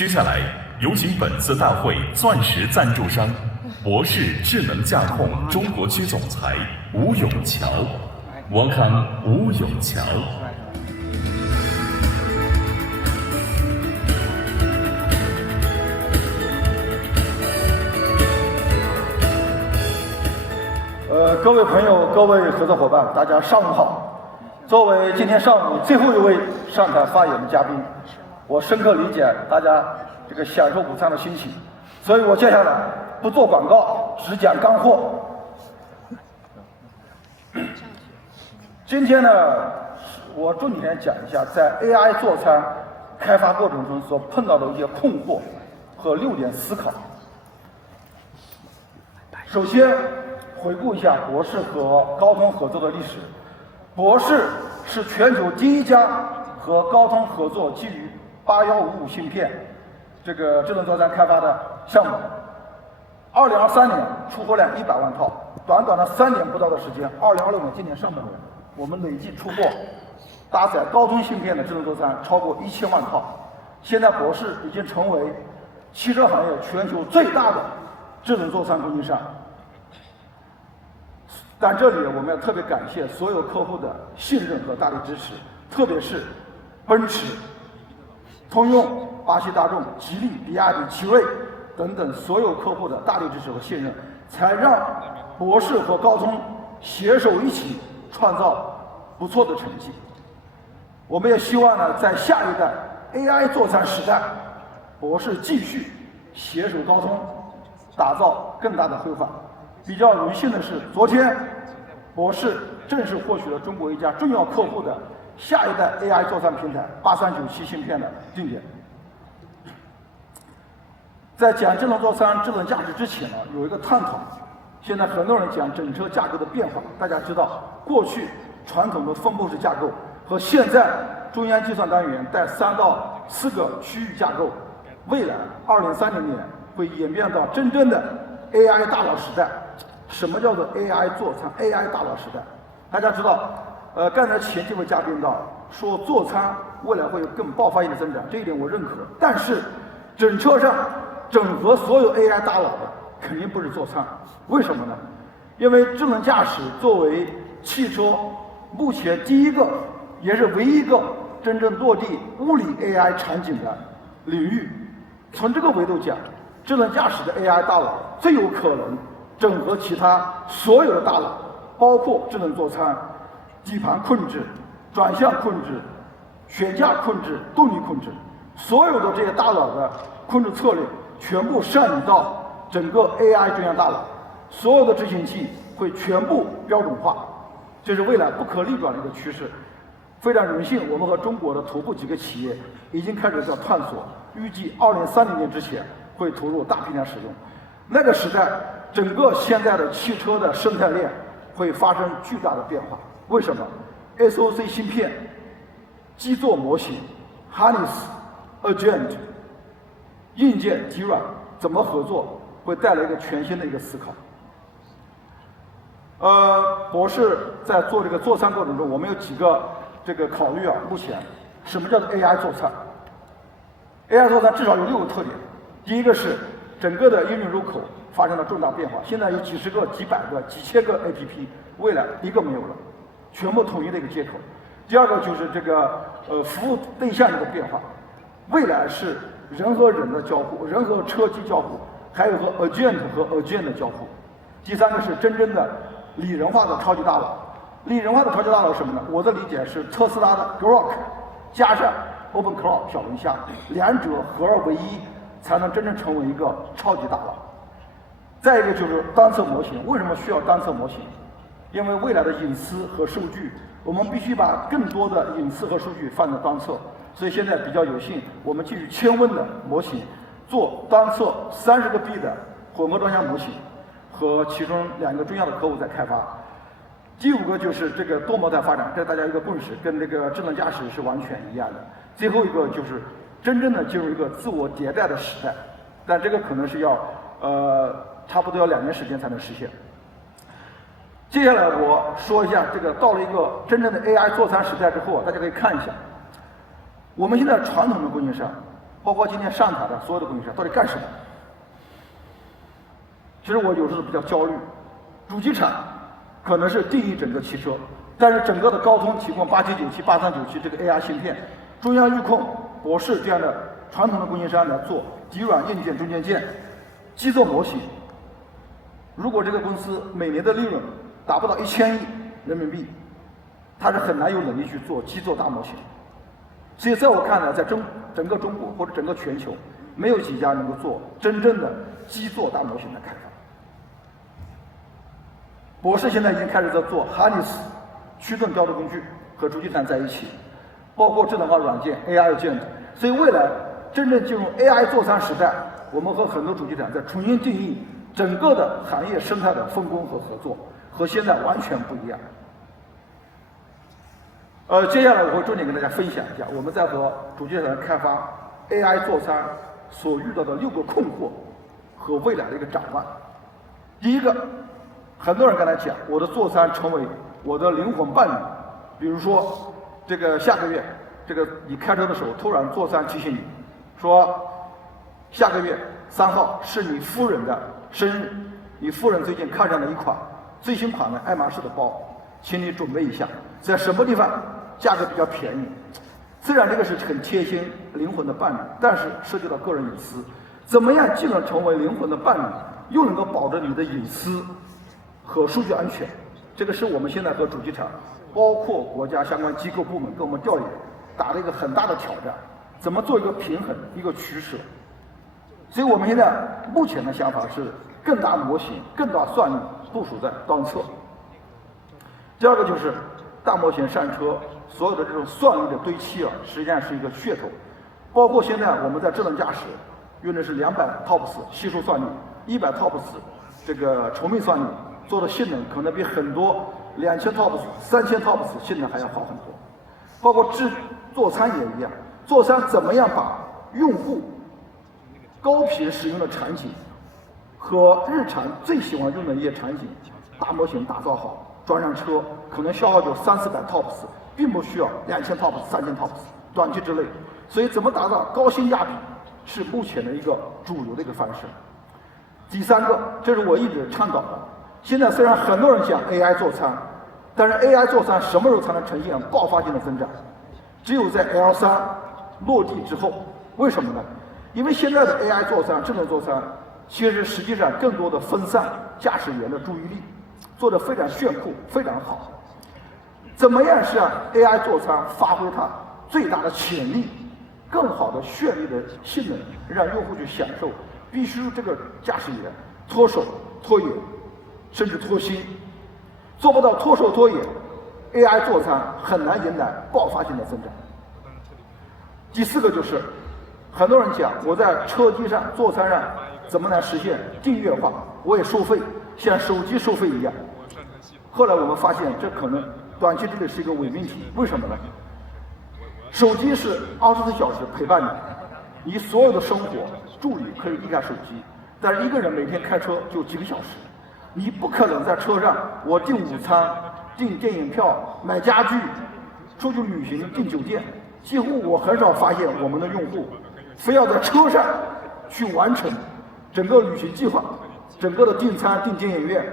接下来有请本次大会钻石赞助商博士智能驾控中国区总裁吴永桥。Welcome 吴永桥。各位朋友、各位合作伙伴，大家上午好。作为今天上午最后一位上台发言的嘉宾，我深刻理解大家这个享受午餐的心情，所以我接下来不做广告，只讲干货。今天呢，我重点讲一下在 AI 座餐开发过程中所碰到的一些困惑和6点思考。首先，回顾一下博士和高通合作的历史。博士是全球第一家和高通合作基于8155芯片这个智能座餐开发的项目。2023年出货量100万套，短短的3年不到的时间，2026年今年上半年，我们累计出货搭载高通芯片的智能座餐超过1000万套。现在博士已经成为汽车行业全球最大的智能座餐供应商。但这里我们要特别感谢所有客户的信任和大力支持，特别是奔驰、通用、巴西大众、吉利、比亚迪、奇瑞等等所有客户的大力支持和信任，才让博士和高通携手一起创造不错的成绩。我们也希望呢，在下一代 AI 座餐时代，博士继续携手高通，打造更大的辉煌。比较荣幸的是，昨天博士正式获取了中国一家重要客户的下一代 AI 座餐平台8397芯片的定点。在讲智能座餐、智能驾驶之前呢，有一个探讨。现在很多人讲整车架构的变化，大家知道，过去传统的分布式架构和现在中央计算单元带3到4个区域架构，未来2030年会演变到真正的 AI 大佬时代。什么叫做 AI 座餐 AI 大佬时代？大家知道，刚才前几位嘉宾说座餐未来会有更爆发性的增长，这一点我认可。但是整车上整合所有 AI 大佬的肯定不是座餐，为什么呢？因为智能驾驶作为汽车目前第一个也是唯一一个真正落地物理 AI 场景的领域。从这个维度讲，智能驾驶的 AI 大佬最有可能整合其他所有的大佬，包括智能座餐、底盘控制、转向控制、悬架控制、动力控制，所有的这些大佬的控制策略全部上移到整个 AI 中央大脑，所有的执行器会全部标准化，这是未来不可逆转的一个趋势。非常荣幸，我们和中国的头部几个企业已经开始在探索，预计2030年之前会投入大批量使用。那个时代，整个现在的汽车的生态链会发生巨大的变化。为什么 ？SoC 芯片、基座模型、Harness、Agent、硬件、底软怎么合作，会带来一个全新的一个思考。博士在做这个座餐过程中，我们有几个这个考虑啊。目前，什么叫做 AI 座餐 ？AI 座餐至少有6个特点。第一个是整个的应用入口发生了重大变化，现在有几十个、几百个、几千个 APP， 未来一个没有了，全部统一的一个接口。第二个就是这个服务对象的一个变化，未来是人和人的交互，人和车机交互，还有和 Agent 和 Agent 的交互。第三个是真正的拟人化的超级大佬。拟人化的超级大佬是什么呢？我的理解是特斯拉的 Grok 加上 OpenCloud 小龙虾，两者合二为一，才能真正成为一个超级大佬。再一个就是单侧模型，为什么需要单侧模型？因为未来的隐私和数据，我们必须把更多的隐私和数据放在单侧。所以现在比较有幸，我们基于千问的模型做单侧30个 B 的混合专项模型，和其中2个重要的客户在开发。第5个就是这个多模态发展，这大家一个共识，跟这个智能驾驶是完全一样的。最后一个就是真正的进入一个自我迭代的时代，但这个可能是要差不多要2年时间才能实现。接下来我说一下这个到了一个真正的 AI 座餐时代之后，大家可以看一下，我们现在传统的供应商包括今天上台的所有的供应商到底干什么？其实我有时候比较焦虑，主机厂可能是定义整个汽车，但是整个的高通提供8797、8397这个 AI 芯片，中央预控、博世这样的传统的供应商来做底软、硬件、中间件、基座模型。如果这个公司每年的利润达不到1000亿人民币，它是很难有能力去做基座大模型。所以在我看来，在整个中国或者整个全球，没有几家能够做真正的基座大模型的开发。博世现在已经开始在做 Harness 驱动调度工具和主机厂在一起，包括智能化软件 AI 件。所以未来真正进入 AI 座舱时代，我们和很多主机厂在重新定义整个的行业生态的分工和合作，和现在完全不一样。接下来我会重点跟大家分享一下我们在和主机厂开发 AI 座舱所遇到的6个困惑和未来的一个展望。第一个，很多人刚才讲，我的座舱成为我的灵魂伴侣，比如说这个下个月，这个你开车的时候突然座舱提醒你说，下个月3号是你夫人的生日，你夫人最近看上了一款最新款的爱马仕的包，请你准备一下，在什么地方价格比较便宜。虽然这个是很贴心灵魂的伴侣，但是涉及到个人隐私，怎么样既能成为灵魂的伴侣，又能够保证你的隐私和数据安全，这个是我们现在和主机厂包括国家相关机构部门跟我们调研打了一个很大的挑战，怎么做一个平衡一个取舍。所以我们现在目前的想法是更大模型更大算力部署在当侧。第二个就是大模型上车，所有的这种算力的堆砌啊，实际上是一个噱头。包括现在我们在智能驾驶用的是200 TOPS 系数算力，100 TOPS 这个稠密算力，做的性能可能比很多2000 TOPS、3000 TOPS 性能还要好很多。包括座舱也一样，座舱怎么样把用户高频使用的场景和日常最喜欢用的一些场景，大模型打造好，装上车可能消耗就300-400 TOPS， 并不需要2000 TOPS、3000 TOPS， 短期之内。所以怎么打造高性价比，是目前的一个主流的一个方式。第三个，这是我一直倡导的。现在虽然很多人讲 AI 座舱，但是 AI 座舱什么时候才能呈现爆发性的增长？只有在 L3 落地之后。为什么呢？因为现在的 AI 座舱、智能座舱，其实实际上更多的分散驾驶员的注意力，做得非常炫酷，非常好。怎么样是让 AI 座舱发挥它最大的潜力，更好的绚丽的性能，让用户去享受？必须这个驾驶员脱手脱眼，甚至脱心。做不到脱手脱眼， AI 座舱很难迎来爆发性的增长。第四个就是很多人讲我在车机上座舱上怎么来实现订阅化，我也收费，像手机收费一样。后来我们发现这可能短期之内是一个伪命题。为什么呢？手机是24小时陪伴你，你所有的生活助理可以依赖手机，但是一个人每天开车就几个小时，你不可能在车上我订午餐、订电影票、买家具、出去旅行、订酒店。几乎我很少发现我们的用户非要在车上去完成整个旅行计划，整个的订餐、订电影院，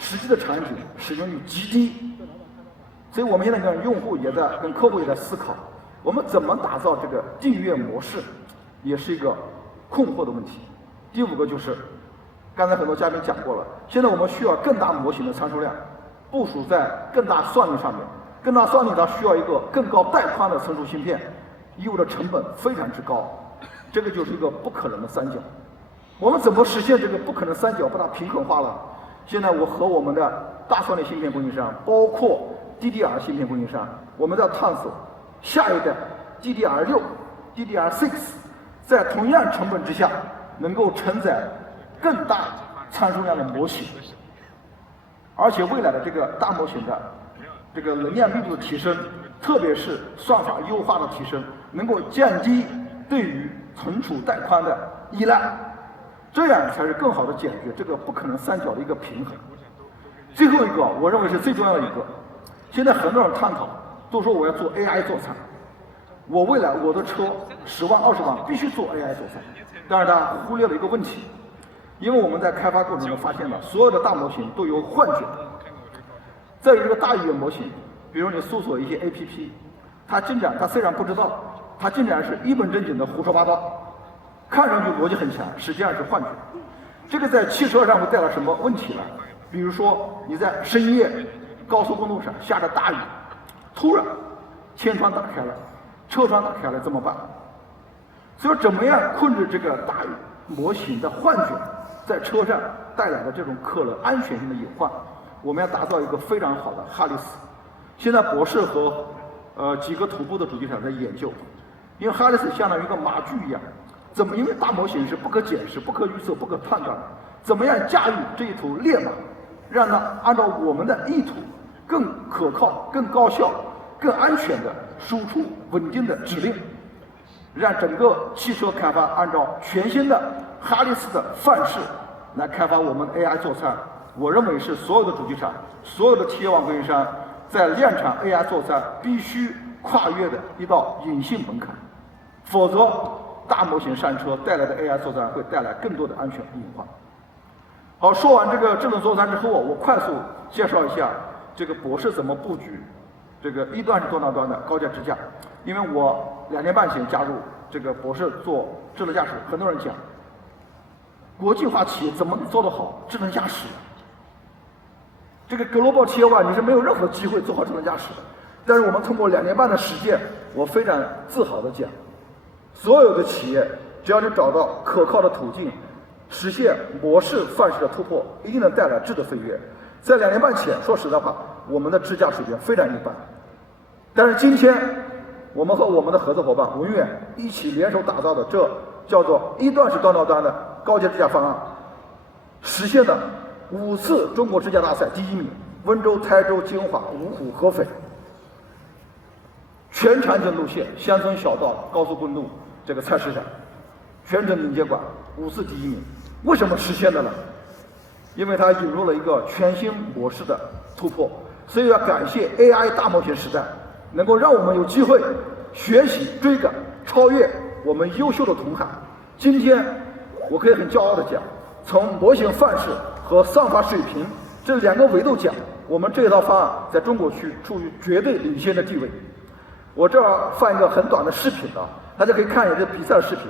实际的场景使用率极低。所以我们现在跟用户也在跟客户也在思考，我们怎么打造这个订阅模式，也是一个困惑的问题。第五个就是刚才很多嘉宾讲过了，现在我们需要更大模型的参数量部署在更大算力上面。更大算力它需要一个更高带宽的存储芯片，意味着成本非常之高，这个就是一个不可能的三角。我们怎么实现这个不可能三角把它平衡化了？现在我和我们的大算力芯片供应商，包括 DDR 芯片供应商，我们在探索下一代 DDR6、DDR6 在同样成本之下能够承载更大参数量的模型，而且未来的这个大模型的这个能量密度的提升，特别是算法优化的提升，能够降低对于存储带宽的依赖，这样才是更好的解决这个不可能三角的一个平衡。最后一个，我认为是最重要的一个，现在很多人探讨都说我要做 AI 座舱，我未来我的车10万20万必须做 AI 座舱，但是他忽略了一个问题，因为我们在开发过程中发现了所有的大模型都有幻觉，在于这个大语言模型，比如你搜索一些 APP， 它进展它虽然不知道，它进展是一本正经的胡说八道，看上去逻辑很强，实际上是幻觉。这个在汽车上会带来什么问题呢？比如说你在深夜高速公路上下着大雨，突然天窗打开了，车窗打开了，怎么办？所以怎么样控制这个大语模型的幻觉在车上带来的这种可能安全性的隐患？我们要打造一个非常好的哈里斯。现在博士和几个头部的主机厂在研究，因为哈里斯相当于一个马具一样，因为大模型是不可解释、不可预测、不可判断的，怎么样驾驭这一头烈马，让它按照我们的意图更可靠、更高效、更安全的输出稳定的指令，让整个汽车开发按照全新的哈里斯的范式来开发我们的 AI 座舱。我认为是所有的主机厂、所有的体验网供应商在量产 AI 座舱必须跨越的一道隐性门槛，否则大模型上车带来的 AI 座舱会带来更多的安全隐患。好，说完这个智能座舱之后，我快速介绍一下这个博士怎么布局这个一段式多端的高价支架。因为我2年半前加入这个博士做智能驾驶，很多人讲国际化企业怎么做得好智能驾驶？这个 Global Tier 1你是没有任何机会做好智能驾驶的。但是我们通过2年半的实践，我非常自豪地讲，所有的企业只要你找到可靠的途径，实现模式范式的突破，一定能带来质的飞跃。在2年半前，说实在话，我们的智驾水平非常一般。但是今天，我们和我们的合作伙伴文远一起联手打造的这叫做一段式端到端的高阶智驾方案，实现了5次中国智驾大赛第1名，温州、台州、金华、芜湖、合肥，全场景路线，乡村小道、高速公路这个菜市场，全程领接管，5次第1名。为什么实现的呢？因为它引入了一个全新模式的突破，所以要感谢 AI 大模型时代，能够让我们有机会学习、追赶、超越我们优秀的同行。今天我可以很骄傲地讲，从模型范式和算法水平这2个维度讲，我们这套方案在中国区处于绝对领先的地位。我这儿放一个很短的视频啊，大家可以看一下这比赛的视频。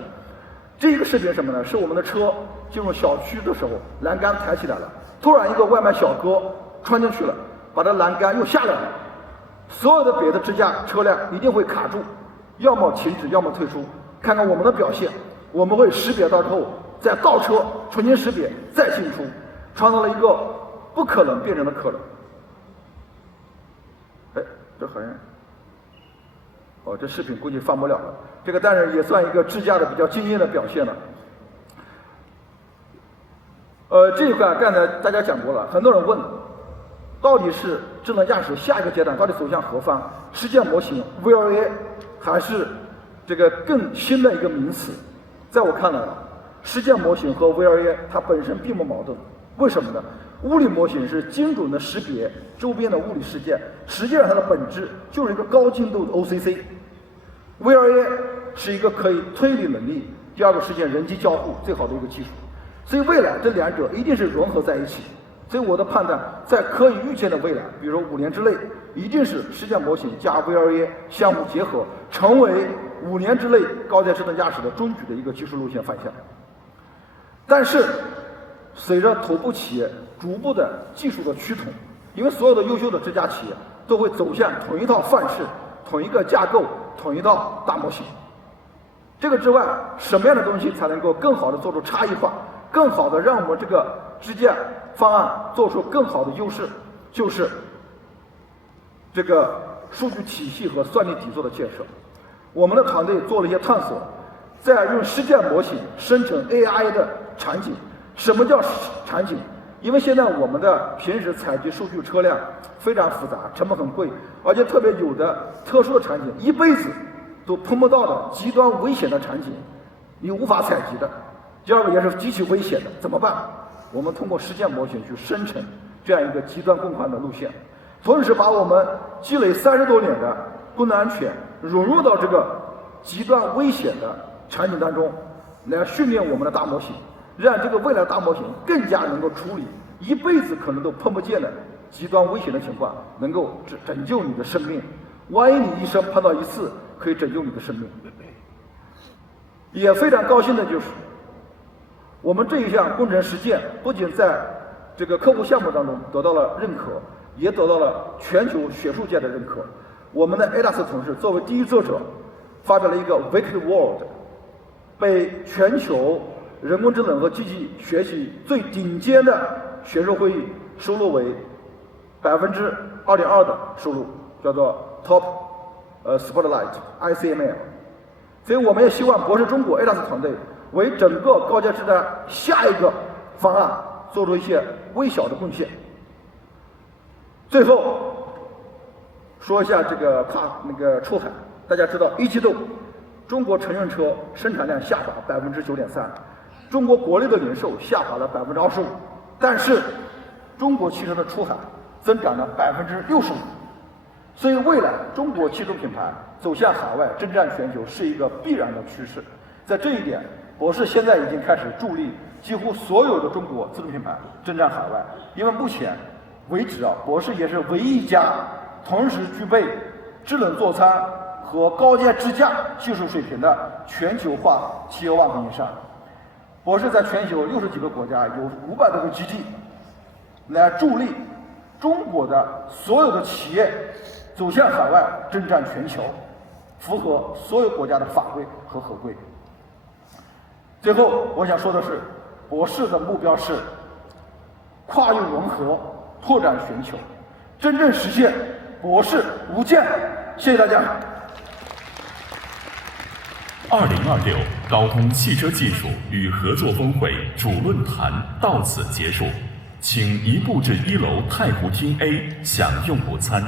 这个视频是什么呢？是我们的车进入小区的时候，栏杆抬起来了，突然一个外卖小哥穿进去了，把这栏杆又下来了。所有的别的支架车辆一定会卡住，要么停止，要么退出。看看我们的表现，我们会识别到之后再倒车，重新识别，再进出，创造了一个不可能变成的可能。哎，这好像，哦，这视频估计放不了了。这个但是也算一个智驾的比较惊艳的表现了。这一块刚才大家讲过了，很多人问，到底是智能驾驶下一个阶段到底走向何方？实践模型 VLA 还是这个更新的一个名词？在我看来啊，实践模型和 VLA 它本身并不矛盾。为什么呢？物理模型是精准的识别周边的物理事件，实际上它的本质就是一个高精度的 OCC。VLA 是一个可以推理能力，第二个实现人机交互最好的一个技术。所以未来这2者一定是融合在一起。所以我的判断，在可以预见的未来，比如说5年之内，一定是实践模型加 VLA 相互结合，成为5年之内高阶智能驾驶的中举的一个技术路线方向。但是，随着头部企业逐步的技术的趋同，因为所有的优秀的智驾企业都会走向同一套范式、同一个架构、同一套大模型。这个之外，什么样的东西才能够更好的做出差异化，更好的让我们这个支架方案做出更好的优势？就是这个数据体系和算力底座的建设。我们的团队做了一些探索，在用实践模型生成 AI 的场景。什么叫场景？因为现在我们的平时采集数据车辆非常复杂，成本很贵，而且特别有的特殊的场景，一辈子都碰不到的极端危险的场景，你无法采集的。第二个也是极其危险的，怎么办？我们通过实践模型去生成这样一个极端工况的路线，同时把我们积累30多年的功能安全融入到这个极端危险的场景当中，来训练我们的大模型，让这个未来的大模型更加能够处理一辈子可能都碰不见的极端危险的情况，能够拯救你的生命。万一你一生碰到一次，可以拯救你的生命。也非常高兴的就是，我们这一项工程实践不仅在这个客户项目当中得到了认可，也得到了全球学术界的认可。我们的 ADAS 同事作为第一作者，发展了一个 Wicked World， 被全球人工智能和机器学习最顶尖的学术会议收录为2.2%的收入，叫做 Top Spotlight ICML。所以我们也希望博士中国 ADAS 团队为整个高阶时代下一个方案做出一些微小的贡献。最后说一下这个出海，大家知道一季度中国乘用车生产量下滑9.3%，中国国内的零售下滑了25%，但是中国汽车的出海增长了65%。所以未来中国汽车品牌走向海外征战全球是一个必然的趋势。在这一点，博士现在已经开始助力几乎所有的中国自主品牌征战海外。因为目前为止博士也是唯一一家同时具备智能座舱和高阶支架技术水平的全球化汽油网供应商。博士在全球60几个国家有500多个基地，来助力中国的所有的企业走向海外征战全球，符合所有国家的法规和合规。最后我想说的是，博士的目标是跨域融合，拓展全球，真正实现博士无间。谢谢大家。2026高通汽车技术与合作峰会主论坛到此结束，请移步至1楼太湖厅 A 享用午餐。